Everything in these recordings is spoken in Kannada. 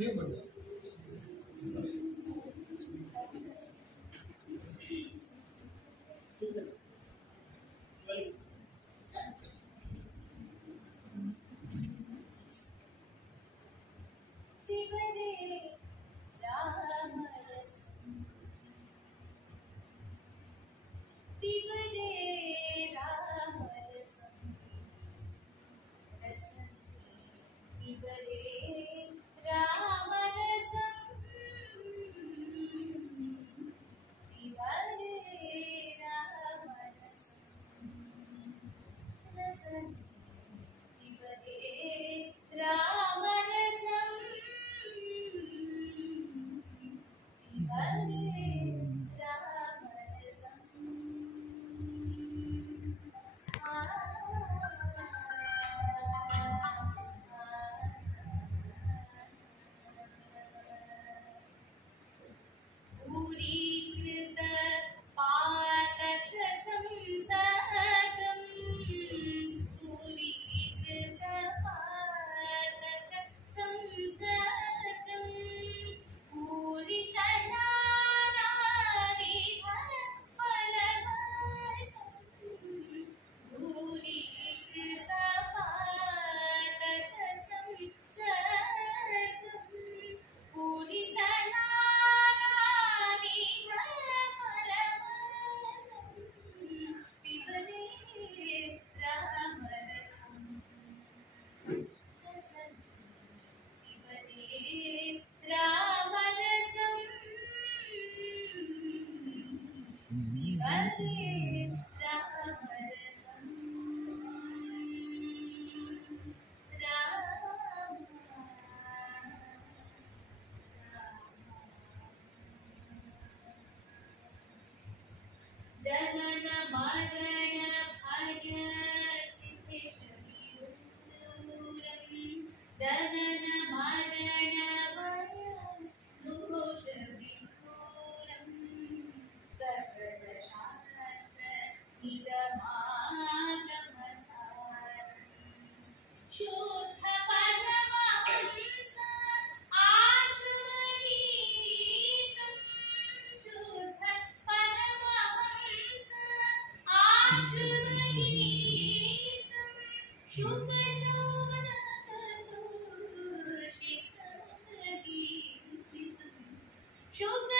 ನೀವು ಬನ್ನಿ. ಜನನ ಮರಣ ಭಯ ಜನನ ಮರಣ ಭಯ ದೋಷ ವಿದೂರಂ ಸಕಲ ಶಾಸ್ತ್ರ ನಿಗಮಾಗಮ ಸಾರಂ ಶುದ್ಧ ಪರಮಹಂಸ ಆಶ್ರಮಗೀತಂ ಶುದ್ಧ ಪರಮಹಂಸ ಆಶ್ರಮಗೀತಂ ಶುದ್ಧ ಶುದ್ಧ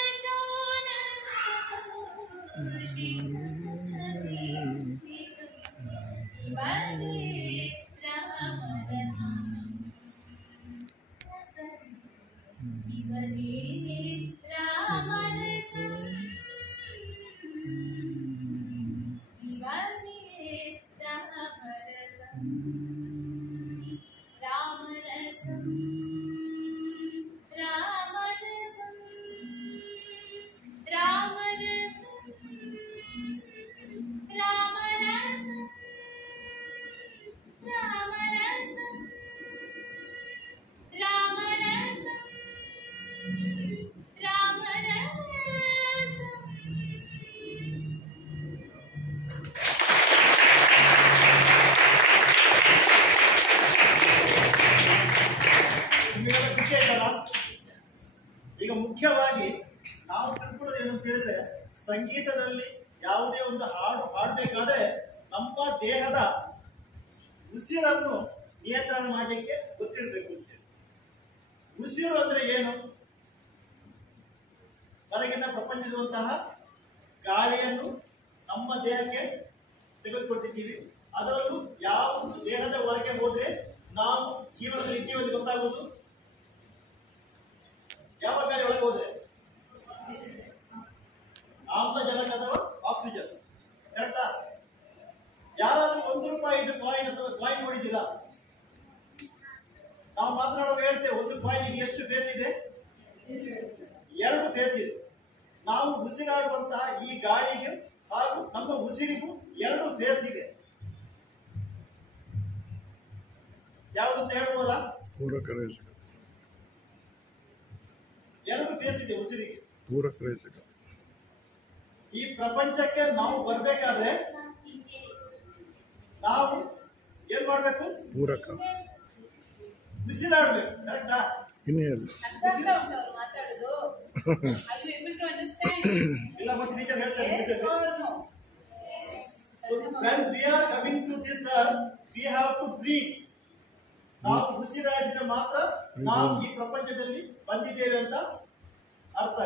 ಈಗ ಮುಖ್ಯವಾಗಿ ನಾವು ತಿಳ್ಕೊಳ್ಳೋದು ಏನು ಅಂತ ಹೇಳಿದ್ರೆ, ಸಂಗೀತದಲ್ಲಿ ಯಾವುದೇ ಒಂದು ಹಾಡು ಹಾಡಬೇಕಾದ್ರೆ ನಮ್ಮ ದೇಹದ ಉಸಿರನ್ನು ನಿಯಂತ್ರಣ ಮಾಡಲಿಕ್ಕೆ ಗೊತ್ತಿರಬೇಕು ಅಂತ. ಉಸಿರು ಅಂದ್ರೆ ಏನು? ಹೊರಗಿನ ಪ್ರಪಂಚದಿರುವಂತಹ ಗಾಳಿಯನ್ನು ನಮ್ಮ ದೇಹಕ್ಕೆ ತೆಗೆದುಕೊಳ್ತಿದ್ದೀವಿ. ಅದರಲ್ಲೂ ಯಾವುದು ದೇಹದ ಒಳಗೆ ಹೋದ್ರೆ ನಾವು ಜೀವನದಲ್ಲಿ ಇದ್ದೀವಿ ಗೊತ್ತಾಗುವುದು ಯಾವ ಗಾಳಿ ಒಳಗೆ ಹೋದ್ರೆ, ಆಮ್ಲಜನಕ ಅಥವಾ ಆಕ್ಸಿಜನ್. ಕರೆಕ್ಟಾ? ಯಾರಾದ್ರೂ ₹1 ಕಾಯಿನ್ ಅಥವಾ ಕಾಯಿನ್ ನೋಡಿದ್ದೀರಾ? ನಾವು ಮಾತನಾಡುವಾಗ ಹೇಳ್ತೇವೆ, ಒಂದು ಕಾಯಿನ್ಗೆ ಎಷ್ಟು ಫೇಸ್ ಇದೆ? 2 ಫೇಸ್ ಇದೆ. ನಾವು ಉಸಿರಾಡುವಂತಹ ಈ ಗಾಳಿಗೆ ಹಾಗೂ ನಮ್ಮ ಉಸಿರಿಗೂ 2 ಫೇಸ್ ಇದೆ. ಯಾವುದಂತ ಹೇಳ್ಬೋದಾ? ಪೂರಕ ರೇಚಕ. 2 ಫೇಸ್ ಇದೆ ಉಸಿರಿಗೆ. ಪೂರಕ ರೇಚಕ. ಈ ಪ್ರಪಂಚಕ್ಕೆ ನಾವು ಬರ್ಬೇಕಾದ್ರೆ ನಾವು ಏನ್ ಮಾಡ್ಬೇಕು? ಪೂರಕ. ಉಸಿರಾಡ್ಬೇಕು. ಕರೆಕ್ಟಾ? ಇನ್ನೇನು ಅರ್ಥ ಆಗ್ತಾ ಉಂಟು ಅವ್ರು ಮಾತಾಡೋದು? Are you able to understand? ಇಲ್ಲ ಮತ್ತೆ ಟೀಚರ್ ಹೇಳ್ತಾರೆ Yes or no? So when we are coming to this earth, we have to breathe. ನಾವು ಉಸಿರಾಡಿದ್ರೆ ಮಾತ್ರ ನಾವು ಈ ಪ್ರಪಂಚದಲ್ಲಿ ಬಂದಿದ್ದೇವೆ ಅಂತ ಅರ್ಥ.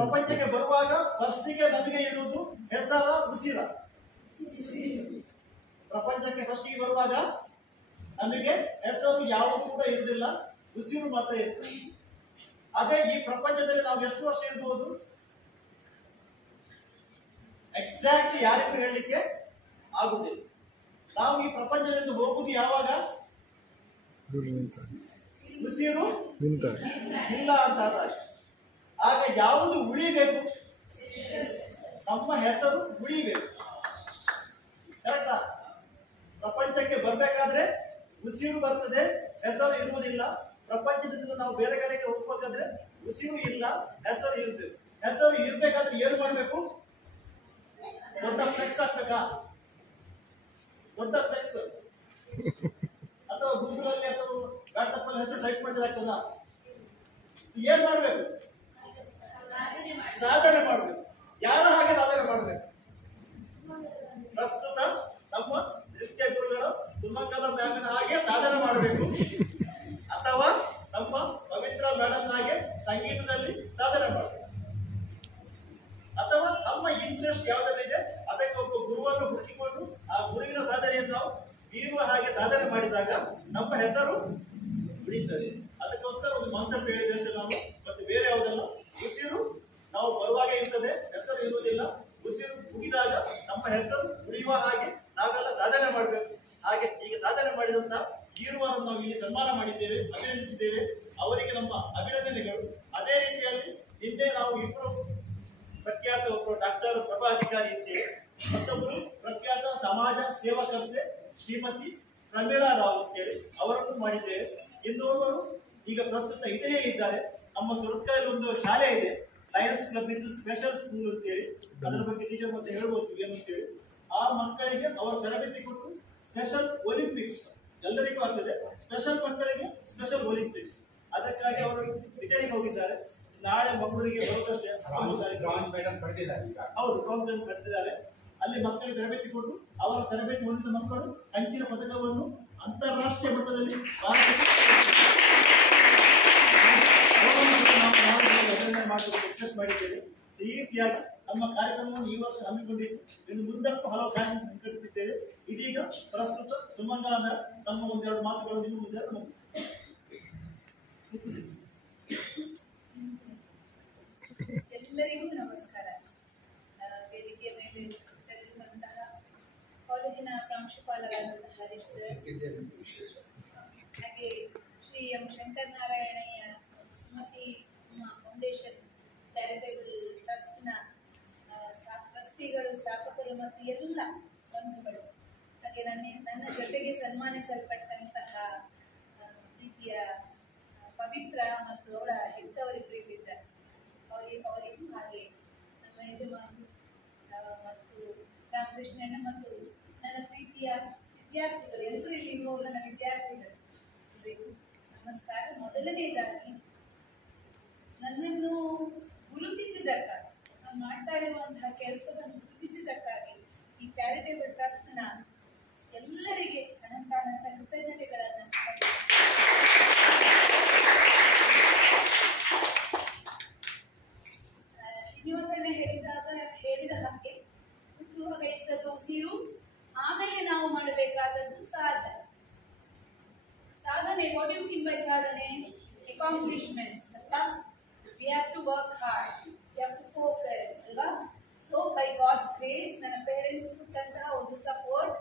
ಪ್ರಪಂಚಕ್ಕೆ ಬರುವಾಗ ಫಸ್ಟಿಗೆ ನಮಗೆ ಇರುವುದು ಹೆಸರ ಉಸಿರ. ಪ್ರಪಂಚಕ್ಕೆ ಫಸ್ಟಿಗೆ ಬರುವಾಗ ನಮಗೆ ಹೆಸರು ಯಾವುದು ಕೂಡ ಇರುವುದಿಲ್ಲ, ಉಸಿರು ಮಾತ್ರ ಇರ್ತದೆ. ಅದೇ ಈ ಪ್ರಪಂಚದಲ್ಲಿ ನಾವು ಎಷ್ಟು ವರ್ಷ ಇರಬಹುದು ಎಕ್ಸಾಕ್ಟ್ಲಿ ಯಾರಿಗೂ ಹೇಳಲಿಕ್ಕೆ ಆಗುದಿಲ್ಲ. ನಾವು ಈ ಪ್ರಪಂಚದಿಂದ ಹೋಗುವುದು ಯಾವಾಗ ಉಸಿರು ಇಲ್ಲ ಅಂತ ಆದಾಗ. ಆಗ ಯಾವುದು ಉಳಿಬೇಕು? ನಮ್ಮ ಹೆಸರು ಉಳಿಬೇಕು. ಕರೆಕ್ಟಾ? ಪ್ರಪಂಚಕ್ಕೆ ಬರ್ಬೇಕಾದ್ರೆ ಉಸಿರು ಬರ್ತದೆ, ಹೆಸರು ಇರುವುದಿಲ್ಲ. ಪ್ರಪಂಚದಿಂದ ನಾವು ಬೇರೆ ಕಡೆಗೆ ಹೋಗ್ಬೇಕಾದ್ರೆ ಉಸಿರು ಇಲ್ಲ, ಹೆಸರು ಇರಬೇಕು. ಹೆಸರು ಇರ್ಬೇಕಾದ್ರೆ ಏನು ಮಾಡಬೇಕು? ದೊಡ್ಡ ಫ್ಲೆಕ್ಸ್ ಹಾಕ್ಬೇಕಾ? ದೊಡ್ಡ ಫ್ಲೆಕ್ಸ್ ಅಥವಾ ಗೂಗಲ್ ಅಲ್ಲಿ ಅಥವಾ ವಾಟ್ಸಪ್ ಅಲ್ಲಿ ಹೆಸರು ಟೈಪ್ ಮಾಡಿದ್ರೆ ಆಗ್ತದ? ಏನ್ ಮಾಡ್ಬೇಕು? ಸಾಧನೆ ಮಾಡ್ಬೇಕು. ಯಾರ ಹಾಗೆ ಸಾಧನೆ ಮಾಡ್ಬೇಕು? ಪ್ರಸ್ತುತ ನಮ್ಮ ನೃತ್ಯ ಗುರುಗಳು ಸುಮಂಗಲ ಮ್ಯಾಮ್ನ ಹಾಗೆ ಸಾಧನೆ ಮಾಡಬೇಕು, ಅಥವಾ ನಮ್ಮ ಪವಿತ್ರ ಮೇಡಮ್ ಹಾಗೆ ಸಂಗೀತದಲ್ಲಿ ಸಾಧನೆ ಮಾಡಬೇಕು, ಅಥವಾ ನಮ್ಮ ಇಂಟ್ರೆಸ್ಟ್ ಯಾವ್ದಲ್ಲಿದೆ ಅದಕ್ಕೆ ಒಬ್ಬ ಗುರುವನ್ನು ಹುಡುಕಿಕೊಂಡು ಆ ಗುರುವಿನ ಸಾಧನೆಯನ್ನು ನಾವು ಬೀರುವ ಹಾಗೆ ಸಾಧನೆ ಮಾಡಿದಾಗ ನಮ್ಮ ಹೆಸರು ಉಳಿತದೆ. ಅದಕ್ಕೋಸ್ಕರ ಒಂದು ಕಾನ್ಸೆಪ್ಟ್ ಹೇಳಿದಂತೆ ನಾವು ಮತ್ತೆ ಬೇರೆ ಯಾವುದಲ್ಲ. ಉಸಿರು ನಾವು ಬರುವಾಗ ಇರ್ತದೆ, ಹೆಸರು ಇರುವುದಿಲ್ಲ. ಉಸಿರು ಮುಗಿದಾಗ ನಮ್ಮ ಹೆಸರು ಉಳಿಯುವ ಹಾಗೆ ನಾವೆಲ್ಲ ಸಾಧನೆ ಮಾಡಬೇಕು. ಹಾಗೆ ಈಗ ಸಾಧನೆ ಮಾಡಿದಂತ ಈರುವರನ್ನು ನಾವು ಇಲ್ಲಿ ಸನ್ಮಾನ ಮಾಡಿದ್ದೇವೆ, ಅಭಿನಂದಿಸಿದ್ದೇವೆ. ಅವರಿಗೆ ನಮ್ಮ ಅಭಿನಂದನೆಗಳು. ಅದೇ ರೀತಿಯಲ್ಲಿ ನಿನ್ನೆ ನಾವು ಇಬ್ಬರು ಪ್ರಖ್ಯಾತ ಒಬ್ಬರು ಡಾಕ್ಟರ್ ಪ್ರಭಾ ಅಧಿಕಾರಿ ಇದ್ದೇವೆ, ಮತ್ತೊಬ್ಬರು ಪ್ರಖ್ಯಾತ ಸಮಾಜ ಸೇವಕಂತೆ ಶ್ರೀಮತಿ ಪ್ರಮೀಳಾ ರಾವ್ ಅಂತೇಳಿ ಅವರನ್ನು ಮಾಡಿದ್ದೇವೆ. ಇನ್ನೋರ್ವರು ಈಗ ಪ್ರಸ್ತುತ ಇಟಲಿಯಲ್ಲಿ ಇದ್ದಾರೆ. ನಮ್ಮ ಸುರತ್ಕಲ್ಲಿ ಒಂದು ಶಾಲೆ ಇದೆ, ಲಯನ್ಸ್ ಕ್ಲಬ್ ಇದ್ದು ಸ್ಪೆಷಲ್ ಸ್ಕೂಲ್ ಅಂತೇಳಿ. ಅದರ ಬಗ್ಗೆ ಟೀಚರ್ ಮತ್ತೆ ಹೇಳ್ಬೋದು ಏನಂತೇಳಿ. ಆ ಮಕ್ಕಳಿಗೆ ಅವರು ತರಬೇತಿ ಕೊಟ್ಟು ಸ್ಪೆಷಲ್ ಒಲಿಂಪಿಕ್ಸ್ ಎಲ್ಲರಿಗೂ ಆಗ್ತದೆ, ಸ್ಪೆಷಲ್ ಮಕ್ಕಳಿಗೆ ಸ್ಪೆಷಲ್ ಒಲಿಂಪಿಕ್ಸ್. ಅದಕ್ಕಾಗಿ ಅವರು ಇಟಲಿಗೆ ಹೋಗಿದ್ದಾರೆ. ನಾಳೆ ಮಂಗಳೂರಿಗೆ ಬರುತ್ತಷ್ಟೇ. ಹೌದು, ಬ್ರಾಂಜ್ ಮೆಡಲ್ ಪಡೆದಿದ್ದಾರೆ. ಅಲ್ಲಿ ಮಕ್ಕಳಿಗೆ ತರಬೇತಿ ಕೊಟ್ಟು ಅವರ ತರಬೇತಿ ಹೊಂದಿದ ಮಕ್ಕಳು ಕಂಚಿನ ಪದಕವನ್ನು ಅಂತಾರಾಷ್ಟ್ರೀಯ ಮಟ್ಟದಲ್ಲಿ ಮಾಡಿದ್ದೇವೆ. ಈ ರೀತಿಯಾಗಿ ನಮ್ಮ ಕಾರ್ಯಕ್ರಮವನ್ನು ಈ ವರ್ಷ ಹಮ್ಮಿಕೊಂಡಿದ್ದು. ಇನ್ನು ಮುಂದಕ್ಕೂ ಹಲವು ಕಾರ್ಯಕ್ರಮ ಹಮ್ಮಿಕೊಂಡಿದ್ದೇವೆ. ಇದೀಗ ಪ್ರಸ್ತುತ ಸುಮಂಗಲ ತಮ್ಮ ಒಂದೆರಡು ಮಾತುಗಳು ನಿಮ್ಮ ಮುಂದೆ ಎಲ್ಲರಿಗೂ ನಮಸ್ಕಾರ. ವೇದಿಕೆ ಮೇಲೆ ಉಪಸ್ಥಿತರಿರುವಂತಹ ಕಾಲೇಜಿನ ಪ್ರಾಂಶುಪಾಲರಾದಂತಹ ಹರೀಶ್ ಸರ್, ಹಾಗೆ Shri M Shankaranarayanaiah Sumathi foundation charitable ಟ್ರಸ್ಟ್ನ ಟ್ರಸ್ಟಿಗಳು, ಸ್ಥಾಪಕರು ಮತ್ತು ಎಲ್ಲ ಬಂಧುಗಳು, ಹಾಗೆ ನನ್ನ ಜೊತೆಗೆ ಸನ್ಮಾನಿಸಲ್ಪಟ್ಟಂತಹ ಪ್ರೀತಿಯ ಪವಿತ್ರ ಮತ್ತು ಅವಳ ಹೆತ್ತವರಿಬ್ಬರಿದ್ದಾರೆ, ಅವರಿಗೂ ಹಾಗೆ ನಮ್ಮ ಯಜಮಾನರು ಮತ್ತು ರಾಮಕೃಷ್ಣಣ್ಣ ಮತ್ತು ನನ್ನ ಪ್ರೀತಿಯ ವಿದ್ಯಾರ್ಥಿಗಳು, ಎಲ್ಲರೂ ಇಲ್ಲಿ ಇರುವವರು ನನ್ನ ವಿದ್ಯಾರ್ಥಿಗಳು, ಎಲ್ಲರಿಗೂ ನಮಸ್ಕಾರ. ಮೊದಲನೇದಾಗಿ ನನ್ನನ್ನು ಗುರುತಿಸಿದ್ದಕ್ಕಾಗಿ, ನಾನು ಮಾಡ್ತಾ ಇರುವಂತಹ ಕೆಲಸವನ್ನು ಗುರುತಿಸಿದ್ದಕ್ಕಾಗಿ ಈ ಚಾರಿಟೇಬಲ್ ಟ್ರಸ್ಟ್ನ ಎಲ್ಲರಿಗೆ ಅನಂತ ಕೃತಜ್ಞತೆಗಳನ್ನು ಶ್ರೀನಿವಾಸಣ್ಣ ಹೇಳಿದ ಹಾಗೆ ಹುಟ್ಟುವಾಗ ಇದ್ದದ್ದು ಉಸಿರು, ಆಮೇಲೆ ನಾವು ಮಾಡಬೇಕಾದದ್ದು ಸಾಧನೆ. ವಾಟ್ ಯು ಮೀನ್ ಬೈ ಸಾಧನೆ? ಅಕಾಂಪ್ಲಿಷ್ಮೆಂಟ್ಸ್ ಅಲ್ವಾ? We have to work hard, we have to focus ಅಲ್ವಾ? ಸೊ ಬೈ ಗಾಡ್ಸ್ ಗ್ರೇಸ್ ನನ್ನ ಪೇರೆಂಟ್ಸ್ ಕೊಟ್ಟಂತಹ ಒಂದು ಸಪೋರ್ಟ್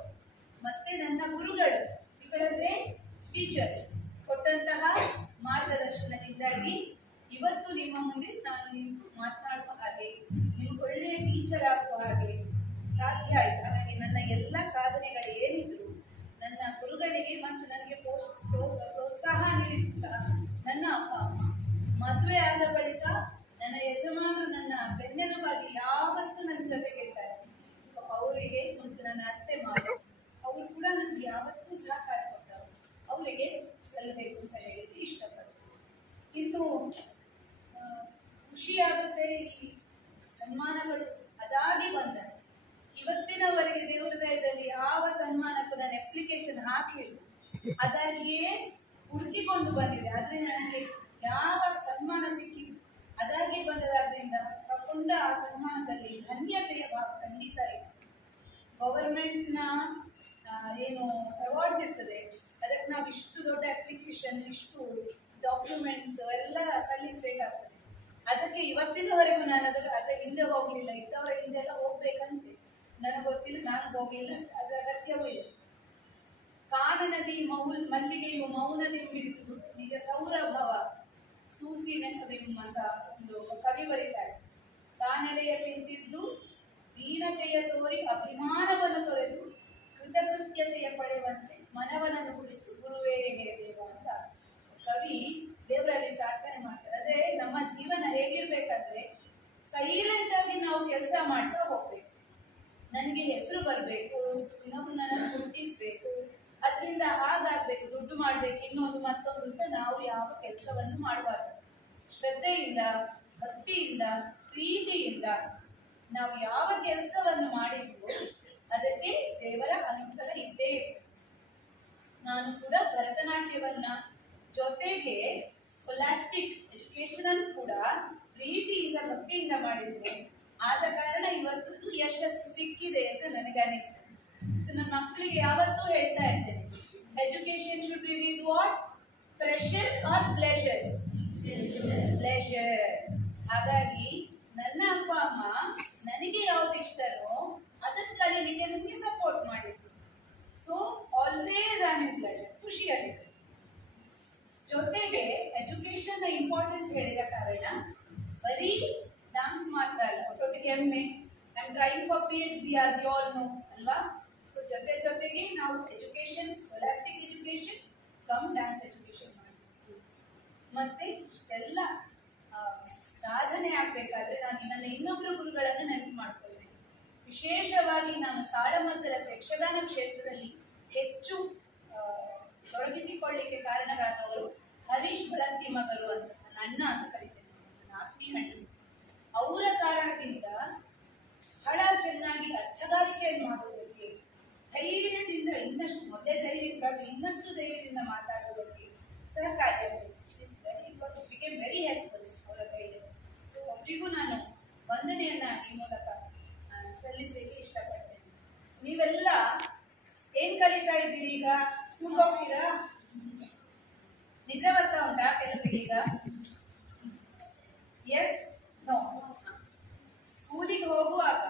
ಮತ್ತೆ ನನ್ನ ಗುರುಗಳು ಟೀಚರ್ಸ್ ಕೊಟ್ಟಂತಹ ಮಾರ್ಗದರ್ಶನದಿಂದಾಗಿ ಇವತ್ತು ನಿಮ್ಮ ಮುಂದೆ ನಾನು ನಿಂತು ಮಾತನಾಡುವ ಹಾಗೆ, ನಿಮ್ಗೆ ಒಳ್ಳೆಯ ಟೀಚರ್ ಆಗುವ ಹಾಗೆ ಸಾಧ್ಯ ಆಯಿತು. ಹಾಗಾಗಿ ನನ್ನ ಎಲ್ಲ ಸಾಧನೆಗಳು ಏನಿದ್ರು ನನ್ನ ಗುರುಗಳಿಗೆ ಮತ್ತು ನನಗೆ ಪ್ರೋತ್ಸಾಹ ನೀಡಿದ ನನ್ನ ಅಪ್ಪ ಅಮ್ಮ, ಮದುವೆ ಆದ ಬಳಿಕ ನನ್ನ ಯಜಮಾನರು ನನ್ನ ಬೆನ್ನೆಲುಬಾಗಿ ಯಾವತ್ತೂ ನನ್ನ ಜೊತೆಗಿದ್ದಾರೆ. ಸೊ ಅವರಿಗೆ ಮತ್ತು ನನ್ನ ಅತ್ತೆ ಮಾತು ಅವರು ಕೂಡ ನನಗೆ ಯಾವತ್ತೂ ಸಹಕಾರ ಕೊಟ್ಟರು. ಅವರಿಗೆ ಸಲ್ಲಬೇಕು ಅಂತ ಹೇಳಿಕ್ಕೆ ಇಷ್ಟ. ಇವತ್ತಿನವರೆಗೆ ದೇವರ ದಯದಲ್ಲಿ ಯಾವ ಸನ್ಮಾನಕ್ಕೂ ನಾನು ಅಪ್ಲಿಕೇಶನ್ ಹಾಕಲಿಲ್ಲ, ಅದಾಗಿಯೇ ಹುಡುಕಿಕೊಂಡು ಬಂದಿದೆ. ಆದ್ರೆ ನನಗೆ ಯಾವ ಸನ್ಮಾನ ಸಿಕ್ಕಿದ್ದು ಅದಾಗಿ ಬಂದದಾದ್ರಿಂದ ತಗೊಂಡ ಆ ಸನ್ಮಾನದಲ್ಲಿ ಧನ್ಯತೆಯ ಭಾವ ಖಂಡಿತ ಇದೆ. ಗವರ್ಮೆಂಟ್ನ ಏನು ಅವಾರ್ಡ್ಸ್ ಇರ್ತದೆ, ಅದಕ್ಕೆ ನಾವು ಇಷ್ಟು ದೊಡ್ಡ ಅಪ್ಲಿಕೇಶನ್, ಇಷ್ಟು ಡಾಕ್ಯುಮೆಂಟ್ಸ್ ಎಲ್ಲ ಸಲ್ಲಿಸಬೇಕಾಗ್ತದೆ. ಅದಕ್ಕೆ ಇವತ್ತಿನವರೆಗೂ ನಾನು ಅದರ ಹಿಂದೆ ಹೋಗಲಿಲ್ಲ. ಇದ್ದವರ ಹಿಂದೆಲ್ಲ ಹೋಗ್ಬೇಕಂತೆ ನನಗೆ ಗೊತ್ತಿಲ್ಲ, ನಾನು ಹೋಗಲಿಲ್ಲ, ಅದರ ಅಗತ್ಯವೂ ಇಲ್ಲ. ಕಾನನದಿ ಮಲ್ಲಿಗೆಯು ಮೌನದಿ ಬಿರಿದು ನಿಜ ಸೌರಭವ ಸೂಸಿ ನೆನಪಿಂ ಅಂತ ಒಂದು ಕವಿ ಬರೀತಾರೆ. ತಾನೆಲೆಯ ನಿಂತಿದ್ದು ದೀನತೆಯ ತೋರಿ ಅಭಿಮಾನವನ್ನು ತೊರೆದು ಕೃತಕೃತ್ಯತೆಯ ಪಡೆಯುವಂತೆ ಮನವನನ್ನು ಉಳಿಸು ಗುರುವೇ ಹೇ ದೇವ ಅಂತ ಕವಿ ದೇವರಲ್ಲಿ ಪ್ರಾರ್ಥನೆ ಮಾಡ್ತಾರೆ. ಅಂದ್ರೆ ನಮ್ಮ ಜೀವನ ಹೇಗಿರ್ಬೇಕಂದ್ರೆ ಸೈಲೆಂಟ್ ಆಗಿ ನಾವು ಕೆಲಸ ಮಾಡ್ತಾ ಹೋಗ್ಬೇಕು. ನನಗೆ ಹೆಸರು ಬರಬೇಕು, ಇನ್ನೊಬ್ರು ನನ್ನನ್ನು ಗುರುತಿಸ್ಬೇಕು, ಅದರಿಂದ ಹಾಗಾಗ್ಬೇಕು, ದುಡ್ಡು ಮಾಡ್ಬೇಕು, ಇನ್ನೊಂದು ಮತ್ತೊಂದು ಅಂತ ನಾವು ಯಾವ ಕೆಲಸವನ್ನು ಮಾಡಬಾರ್ದು. ಶ್ರದ್ಧೆಯಿಂದ, ಭಕ್ತಿಯಿಂದ, ಪ್ರೀತಿಯಿಂದ ನಾವು ಯಾವ ಕೆಲಸವನ್ನು ಮಾಡಿದ್ವು ಅದಕ್ಕೆ ದೇವರ ಅನುಗ್ರಹ ಇದ್ದೇ ಇದೆ. ನಾನು ಕೂಡ ಭರತನಾಟ್ಯವನ್ನ ಜೊತೆಗೆ ಸ್ಕೊಲಾಸ್ಟಿಕ್ ಎಜುಕೇಶನ್ ಕೂಡ ಪ್ರೀತಿಯಿಂದ ಭಕ್ತಿಯಿಂದ ಮಾಡಿದ್ದೆ. ಆದ ಕಾರಣ ಇವತ್ತು ಯಶಸ್ಸು ಸಿಕ್ಕಿದೆ ಅಂತ ನನಗೆ ಅನಿಸ್ತದೆ. ಸೊ ನನ್ನ ಮಕ್ಕಳಿಗೆ ಯಾವತ್ತೂ ಹೇಳ್ತಾ ಇರ್ತೇನೆ, education should be with what, pressure or pleasure? Pleasure. ಹಾಗಾಗಿ ನನ್ನ ಅಪ್ಪ ಅಮ್ಮ ನನಗೆ ಯಾವ್ದು ಇಷ್ಟನೋ ಅದನ್ನು ಕಲೀಲಿಕ್ಕೆ ನನಗೆ ಸಪೋರ್ಟ್ ಮಾಡಿದ್ರು. So always I am in pleasure, ಖುಷಿಯಾಗಿತ್ತು. ಜೊತೆಗೆ ಎಜುಕೇಶನ್ ನ ಇಂಪಾರ್ಟೆನ್ಸ್ ಹೇಳಿದ ಕಾರಣ ಬರೀ ಡಾನ್ಸ್ ಮಾತ್ರ ಅಲ್ಲ, ಒಟ್ಟೊಟ್ಟಿಗೆ MA I am trying for PhD as you all know ಅಲ್ವಾ. ಸೊ ಜೊತೆಗೆ ನಾವು education, scholastic education cum dance education ಮಾಡ್ತೀವಿ. ಮತ್ತೆ ಎಲ್ಲ ಸಾಧನೆ ಆಗ್ಬೇಕಾದ್ರೆ ನಾನು ನನ್ನ ಇನ್ನೊಬ್ಬರು ಗುರುಗಳನ್ನು ನೆನಪು ಮಾಡ್ಕೊಳ್ಬೇಕು. ವಿಶೇಷವಾಗಿ ನಾನು ತಾಳಮದ್ದಲ ಯಕ್ಷಗಾನ ಕ್ಷೇತ್ರದಲ್ಲಿ ಹೆಚ್ಚು ತೊಡಗಿಸಿಕೊಳ್ಳಿಕ್ಕೆ ಕಾರಣರಾದವರು ಹರೀಶ್ ಬಳಂತಿ ಮಗರು ಅಂತ, ನನ್ನ ಅಣ್ಣ ಅಂತ ಕರಿತೇನೆ, ನನ್ನ ಆತ್ಮೀಯ ಅಣ್ಣ. ಅವರ ಕಾರಣದಿಂದ ಬಹಳ ಚೆನ್ನಾಗಿ ಅರ್ಥಗಾರಿಕೆಯನ್ನು ಮಾಡುವುದಕ್ಕೆ, ಧೈರ್ಯದಿಂದ ಇನ್ನಷ್ಟು, ಮೊದಲೇ ಧೈರ್ಯ ಇನ್ನಷ್ಟು ಧೈರ್ಯದಿಂದ ಮಾತಾಡುವುದಕ್ಕೆ ಸಹಕಾರಿಯಾಗಿದೆ. ಇಟ್ ಬಿಕೇಮ್ ವೆರಿ ಹೆಲ್ಪ್ಫುಲ್ ಅವರ ಗೈಡೆನ್ಸ್. ಸೊ ಒಬ್ಬರಿಗೂ ನಾನು ವಂದನೆಯನ್ನ ಈ ಮೂಲಕ ಸಲ್ಲಿಸಲಿಕ್ಕೆ ಇಷ್ಟಪಡ್ತೇನೆ. ನೀವೆಲ್ಲ ಏನ್ ಕಲಿತಾ ಇದ್ದೀರಿ ಈಗ? ಸ್ಕೂಲ್ ಹೋಗ್ತೀರಾ? ನಿದ್ರೆ ಬರ್ತಾ ಉಂಟಾ ಕೆಲವರಿಗೆ ಈಗ? Yes, no? ಸ್ಕೂಲಿಗೆ ಹೋಗುವಾಗ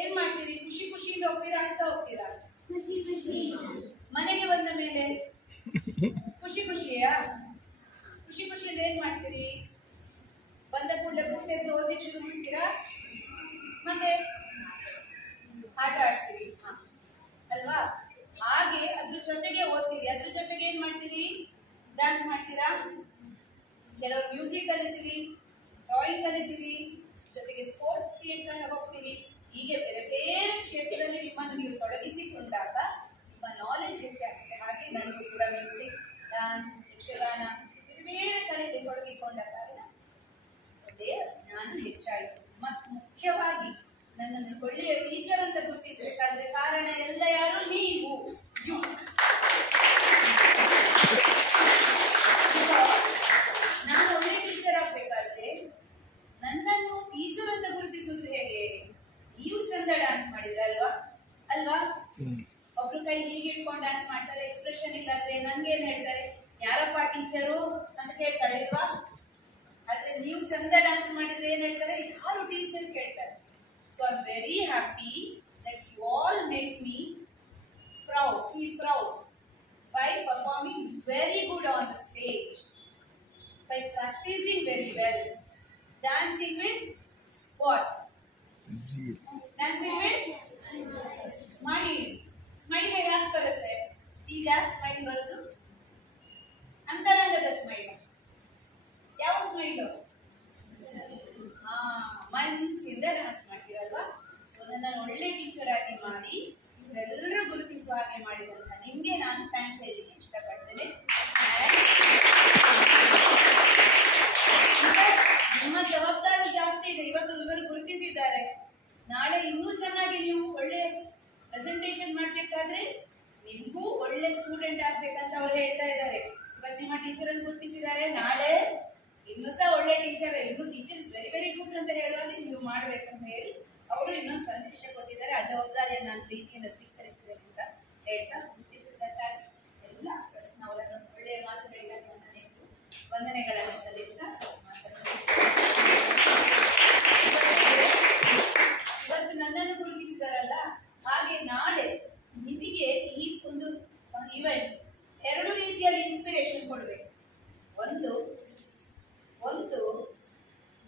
ಏನ್ ಮಾಡ್ತೀರಿ? ಖುಷಿ ಖುಷಿಯಿಂದ ಹೋಗ್ತೀರಾ, ಅಳ್ತಾ ಹೋಗ್ತೀರಾ? ಮನೆಗೆ ಬಂದ ಮೇಲೆ ಖುಷಿ ಖುಷಿಯಾ? ಖುಷಿ ಖುಷಿಯಿಂದ ಏನ್ ಮಾಡ್ತೀರಿ? ಬಂದ ಕೂಡಲೇ ಬುಕ್ ತೆಗೆದು ಓದಿಕ್ಕೆ ಶುರು ಮಾಡ್ತೀರಾ, ಮತ್ತೆ ಆಟ ಆಡ್ತೀರಿ ಅಲ್ವಾ? ಹಾಗೆ ಅದ್ರ ಜೊತೆಗೆ ಓದ್ತೀರಿ, ಅದ್ರ ಜೊತೆಗೆ ಏನ್ ಮಾಡ್ತೀರಿ? ಡ್ಯಾನ್ಸ್ ಮಾಡ್ತೀರಾ, ಕೆಲವರು ಮ್ಯೂಸಿಕ್ ಕಲಿತೀರಿ, ಡ್ರಾಯಿಂಗ್ ಕಲಿತೀರಿ, ಜೊತೆಗೆ ಸ್ಪೋರ್ಟ್ಸ್ ಥಿಯೇಟರ್ ಹೋಗ್ತೀರಿ. ಹೀಗೆ ಬೇರೆ ಬೇರೆ ಕ್ಷೇತ್ರದಲ್ಲಿ ನಿಮ್ಮನ್ನು ನೀವು ತೊಡಗಿಸಿಕೊಂಡಾಗ ನಿಮ್ಮ ನಾಲೆಜ್ ಹೆಚ್ಚಾಗುತ್ತೆ. ಹಾಗೆ ನನಗೂ ಕೂಡ ಮ್ಯೂಸಿಕ್, ಡ್ಯಾನ್ಸ್, ಯಕ್ಷಗಾನ ಬೇರೆ ಬೇರೆ ಕಲೆಯಲ್ಲಿ ತೊಡಗಿಕೊಂಡ ಕಾರಣ ಅದೇ ಜ್ಞಾನ ಹೆಚ್ಚಾಯಿತು. ಮತ್ತು ಮುಖ್ಯವಾಗಿ ನನ್ನನ್ನು ಒಳ್ಳೆಯ ಟೀಚರ್ ಅಂತ ಗುರುತಿಸಬೇಕಾದ್ರೆ ಕಾರಣ ಎಲ್ಲ ಯಾರು? ನೀವು. ನಾನು ಒಳ್ಳೆ ಟೀಚರ್ ಆಗ್ಬೇಕಾದ್ರೆ ನನ್ನನ್ನು ಟೀಚರ್ ಅಂತ ಗುರುತಿಸುವುದು ಹೇಗೆ? ನೀವು ಚಂದ ಡ್ಯಾನ್ಸ್ ಮಾಡಿದ್ರೆ ಅಲ್ವಾ? ಒಬ್ರು ಕೈ ಹೀಗೆ ಇಟ್ಕೊಂಡು ಡ್ಯಾನ್ಸ್ ಮಾಡ್ತಾರೆ, ಎಕ್ಸ್ಪ್ರೆಷನ್ ಇಲ್ಲ ಅಂದ್ರೆ ನನ್ಗೇನ್ ಹೇಳ್ತಾರೆ? ಯಾರಪ್ಪ ಟೀಚರು ಅಂತ ಕೇಳ್ತಾರೆ ಅಲ್ವಾ? ಆದ್ರೆ ನೀವು ಚಂದ ಡ್ಯಾನ್ಸ್ ಮಾಡಿದ್ರೆ ಏನ್ ಹೇಳ್ತಾರೆ? ಯಾರು ಟೀಚರ್ ಕೇಳ್ತಾರೆ. So I am very happy that you all make me feel proud by performing very good on the stage, by practicing very well, dancing with what? Dancing with smile. Smile ಹೇಗೆ ಬರುತ್ತೆ? ಈಗ ಸ್ಮೈಲ್ ಬರೋದು ಅಂತರಂಗದ ಸ್ಮೈಲ್. ಯಾವ ಸ್ಮೈಲು? ಮನಸ್ಸಿಂದ ಡ್ಯಾನ್ಸ್ ಮಾಡ್ತೀರಲ್ವಾ? ಸೊ ನನ್ನನ್ನು ಒಳ್ಳೆ ಟೀಚರ್ ಆಗಿ ಮಾಡಿ ಇವರೆಲ್ಲರೂ ಗುರುತಿಸುವ ಹಾಗೆ ಮಾಡಿದಂತ ನಿಮ್ಗೆ ನಾನು ಥ್ಯಾಂಕ್ಸ್ ಹೇಳಲಿಕ್ಕೆ ಇಷ್ಟಪಡ್ತೇನೆ. ನಿಮ್ಮ ಜವಾಬ್ದಾರಿ ಜಾಸ್ತಿ ಇದೆ. ಇವತ್ತು ಇವರು ಗುರುತಿಸಿದ್ದಾರೆ, ನಾಳೆ ಇನ್ನೂ ಚೆನ್ನಾಗಿ ನೀವು ಒಳ್ಳೆಯ ಪ್ರೆಸೆಂಟೇಷನ್ ಮಾಡ್ಬೇಕಾದ್ರೆ ನಿಮ್ಗೂ ಒಳ್ಳೆ ಸ್ಟೂಡೆಂಟ್ ಆಗ್ಬೇಕಂತ ಅವ್ರು ಹೇಳ್ತಾ ಇದ್ದಾರೆ. ಇವತ್ತು ನಿಮ್ಮ ಟೀಚರ್ ಅನ್ನು ಗುರುತಿಸಿದ್ದಾರೆ, ನಾಳೆ ಇನ್ನೂ ಸಹ ಒಳ್ಳೆ ಟೀಚರ್, ಇನ್ನು teacher is very very good ಅಂತ ಹೇಳುವಾಗ ನೀವು ಮಾಡ್ಬೇಕಂತ ಹೇಳಿ ಅವರು ಇನ್ನೊಂದು ಸಂದೇಶ ಕೊಟ್ಟಿದ್ದಾರೆ. ಆ ಜವಾಬ್ದಾರಿಯನ್ನು ನಾನು ಪ್ರೀತಿಯಿಂದ ಸ್ವೀಕರಿಸಿದ್ದೇನೆ ಅಂತ ಹೇಳ್ತಾ ಗುರುತಿಸಿದ್ದಕ್ಕಾಗಿ ಎಲ್ಲ ಪ್ರಶ್ನವರನ್ನು ಒಳ್ಳೆಯ ಮಾತುಗಳಿಗಾಗಿ ವಂದನೆಗಳನ್ನು ಸಲ್ಲಿಸ್ತಾ ಇವತ್ತು ನನ್ನನ್ನು ಗುರುತಿಸಿದಾರಲ್ಲ, ಹಾಗೆ ನಾಳೆ ನಿಮಗೆ ಈ ಒಂದು ಇವೆಂಟ್ ಎರಡು ರೀತಿಯಲ್ಲಿ ಇನ್ಸ್ಪಿರೇಷನ್ ಕೊಡಬೇಕು. ಒಂದು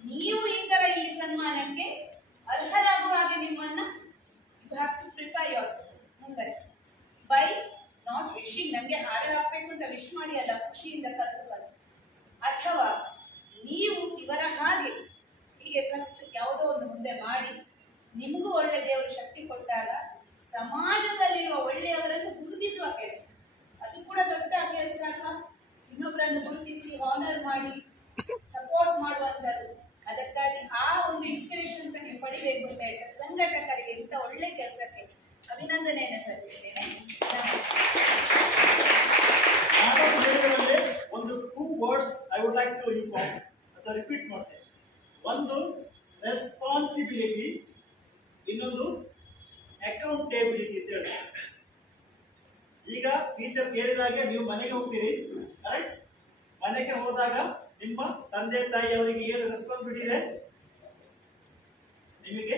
ನೀವು ಈ ತರ ಇಲ್ಲಿ ಸನ್ಮಾನಕ್ಕೆ ಅರ್ಹರಾಗುವ ಹಾಗೆ ನಿಮ್ಮನ್ನ you have to prepare yourself ಮುಂದೆ ಬೈ ನಾಟ್ ವಿಶಿಂಗ್, ನನಗೆ ಹಾರ ಹಾಕ್ಬೇಕು ಅಂತ ವಿಶ್ ಮಾಡಿ ಅಲ್ಲ, ಖುಷಿಯಿಂದ ಕರೆದು ಬಂದು, ಅಥವಾ ನೀವು ಇವರ ಹಾಗೆ ಹೀಗೆ ಟ್ರಸ್ಟ್ ಯಾವುದೋ ಒಂದು ಮುಂದೆ ಮಾಡಿ ನಿಮಗೂ ಒಳ್ಳೆ ದೇವರು ಶಕ್ತಿ ಕೊಟ್ಟಾಗ ಸಮಾಜದಲ್ಲಿರುವ ಒಳ್ಳೆಯವರನ್ನು ಗುರುತಿಸುವ ಕೆಲಸ, ಅದು ಕೂಡ ದೊಡ್ಡ ಕೆಲಸ ಅಲ್ವಾ. ಇನ್ನೊಬ್ಬರನ್ನು ಗುರುತಿಸಿ ಹಾನರ್ ಮಾಡಿ ಸಪೋರ್ಟ್ ಮಾಡುವಂಥದ್ದು. ಅದಕ್ಕಾಗಿ ಆ ಒಂದು ಇನ್ಸ್ಪಿರೇಷನ್ಸ್ ನೀವು ಪಡಿಬೇಕು ಅಂತ ಹೇಳ್ತಾ ಸಂಘಟಕರಿಗೆ ಇಂಥ ಒಳ್ಳೆ ಕೆಲಸಕ್ಕೆ ಅಭಿನಂದನೆಯನ್ನು ಸಲ್ಲಿಸ್ತೇನೆ. ಒಂದು 2 words I would like to inform ಅಥವಾ ರಿಪೀಟ್ ಮಾಡ್ತೇನೆ. ಒಂದು ರೆಸ್ಪಾನ್ಸಿಬಿಲಿಟಿ, ಇನ್ನೊಂದು ಅಕೌಂಟೇಬಿಲಿಟಿ ಅಂತ ಹೇಳಿ. ಈಗ ಟೀಚರ್ ಕೇಳಿದಾಗೆ ನೀವು ಮನೆಗೆ ಹೋಗ್ತೀರಿ, ಕರೆಕ್ಟ್? ಮನೆಗೆ ಹೋದಾಗ ನಿಮ್ಮ ತಂದೆ ತಾಯಿ ಅವರಿಗೆ ಏನು ರೆಸ್ಪಾನ್ಸಿಬಿಲಿಟಿ ಇದೆ? ನಿಮಗೆ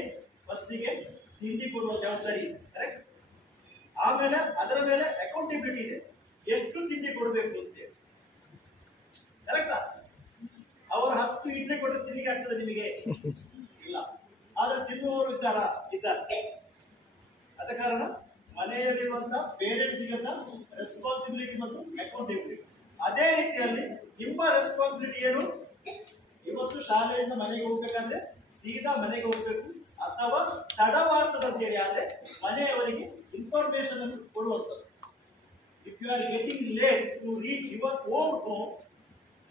ಫಸ್ಟಿಗೆ ತಿಂಡಿ ಕೊಡುವ ಜವಾಬ್ದಾರಿ ಇದೆ, ಕರೆಕ್ಟ್? ಆಮೇಲೆ ಅದರ ಮೇಲೆ ಅಕೌಂಟೇಬಿಲಿಟಿ ಇದೆ, ಎಷ್ಟು ತಿಂಡಿ ಕೊಡಬೇಕು ಅಂತೇಳಿ, ಕರೆಕ್ಟಾ? ಅವರು 10 ಇಡ್ಲಿ ಕೊಟ್ಟರೆ ತಿಂಡಿಗೆ ಆಗ್ತದೆ ನಿಮಗೆ? ಇಲ್ಲ. ಆದ್ರೆ ತಿನ್ನುವವರು ಇದ್ದಾರೆ. ಅದ ಕಾರಣ ಮನೆಯಲ್ಲಿರುವಂತಹ ಪೇರೆಂಟ್ಸ್ಗೆ ಸಹ ರೆಸ್ಪಾನ್ಸಿಬಿಲಿಟಿ ಮತ್ತು ಅಕೌಂಟೇಬಿಲಿಟಿ. ಅದೇ ರೀತಿಯಲ್ಲಿ ನಿಮ್ಮ ರೆಸ್ಪಾನ್ಸಿಬಿಲಿಟಿ ಏನು? ಇವತ್ತು ಶಾಲೆಯಿಂದ ಮನೆಗೆ ಹೋಗ್ಬೇಕಂದ್ರೆ ಸೀದಾ ಮನೆಗೆ ಹೋಗ್ಬೇಕು, ಅಥವಾ ತಡವಾಗ್ತದೆ ಅಂತ ಹೇಳಿ ಆದ್ರೆ ಮನೆಯವರಿಗೆ ಇನ್ಫಾರ್ಮೇಶನ್ ಅನ್ನು ಕೊಡುವಂಥದ್ದು. If you are getting late to reach your own home,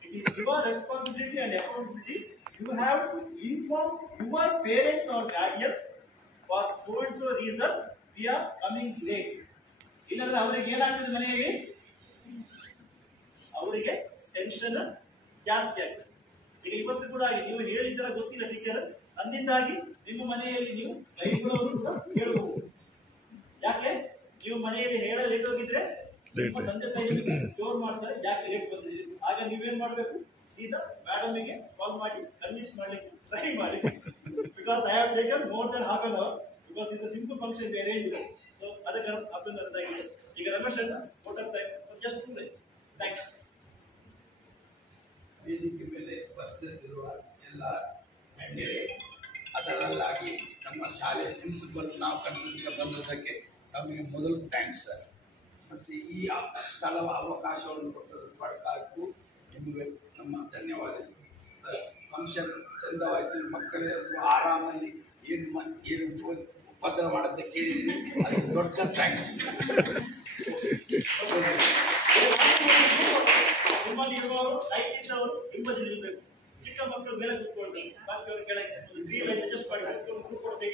it is your responsibility and accountability. You have to inform your parents or guardians for so and so reason we are coming late. ಇಲ್ಲಂದ್ರೆ ಅವರಿಗೆ ಏನಾಗ್ತದೆ, ಮನೆಯಲ್ಲಿ ಅವರಿಗೆ ಟೆನ್ಷನ್ ಜಾಸ್ತಿ ಆಗ್ತದೆ. ಈಗ ಇವತ್ತು ಕೂಡ ನೀವು ಹೇಳಿದ್ದರ ಗೊತ್ತಿಲ್ಲ ಟೀಚರ್, ಅಂದಿಂದಾಗಿ ನಿಮ್ಮ ಮನೆಯಲ್ಲಿ ನೀವು ಬೈಗುಳವರು ಕೂಡ ಹೇಳಬಹುದು. ಯಾಕೆ ನೀವು ಮನೆಯಲ್ಲಿ ಹೇಳಲು ಲೇಟ್ ಹೋಗಿದ್ರೆ ನಿಮ್ಮ ತಂದೆ ತಾಯಿ ಜೋರ್ ಮಾಡ್ತಾರೆ, ಯಾಕೆ ಲೇಟ್ ಬಂದಿದ್ದೀರಿ? ಆಗ ನೀವೇನ್ ಮಾಡ್ಬೇಕು, ಸೀದಾ ಮೇಡಮ್ಗೆ ಕಾಲ್ ಮಾಡಿ ಕನ್ವಿನ್ಸ್ ಮಾಡ್ಲಿಕ್ಕೆ ಟ್ರೈ ಮಾಡಿ. Because I have taken more than half an hour, because ಇದು ಸಿಂಪಲ್ ಫಂಕ್ಷನ್ ಬೇರೆ ಇದೆ. ಸೊ ಅದಕ್ಕೆ ಅಭಿನಂದನೆ ಆಗಿದೆ. ಈಗ ರಮೇಶ್ ಅಣ್ಣ total thanks, just 2 days thanks. ವೇದಿಕೆ ಮೇಲೆ ಬಸ್ಸಿರುವ ಎಲ್ಲ ಗಣ್ಯರೇ, ಅದರಲ್ಲಾಗಿ ನಮ್ಮ ಶಾಲೆ ಪ್ರಿನ್ಸಿಪಲ್ ನಾವು ಕನ್ನಡಕ್ಕೆ ಬಂದದಕ್ಕೆ ನಮಗೆ ಮೊದಲು ಥ್ಯಾಂಕ್ಸ್ ಸರ್. ಮತ್ತು ಈ ಸ್ಥಳ ಅವಕಾಶವನ್ನು ಕೊಟ್ಟದಕ್ಕೂ ನಿಮಗೆ ನಮ್ಮ ಧನ್ಯವಾದಗಳು. ಫಂಕ್ಷನ್ ಚಂದವಾಯಿತು, ಮಕ್ಕಳೆಲ್ಲರೂ ಆರಾಮಲ್ಲಿ ಏನು ಉಪದ್ರ ಮಾಡೋದಕ್ಕೆ ಕೇಳಿದ್ದೀನಿ, ಅದಕ್ಕೆ ದೊಡ್ಡ ಥ್ಯಾಂಕ್ಸ್. ನಿಮ್ಮಲ್ಲಿ ಇರುವವರು ಹೈಟ್ ಇದ್ದವರು ಹಿಂಬದಿ ನಿಲ್ಬೇಕು, ಚಿಕ್ಕ ಮಕ್ಕಳು ಮೇಲೆ ಕೂತ್ಕೊಳ್ಬೇಕು, ಬಾಕಿಯವರು ಕೆಳಗೆ. 3 ಲೈನ್ ಅಡ್ಜಸ್ಟ್ ಮಾಡಿ ಕೂತ್ಕೊಳ್ಬೇಕು.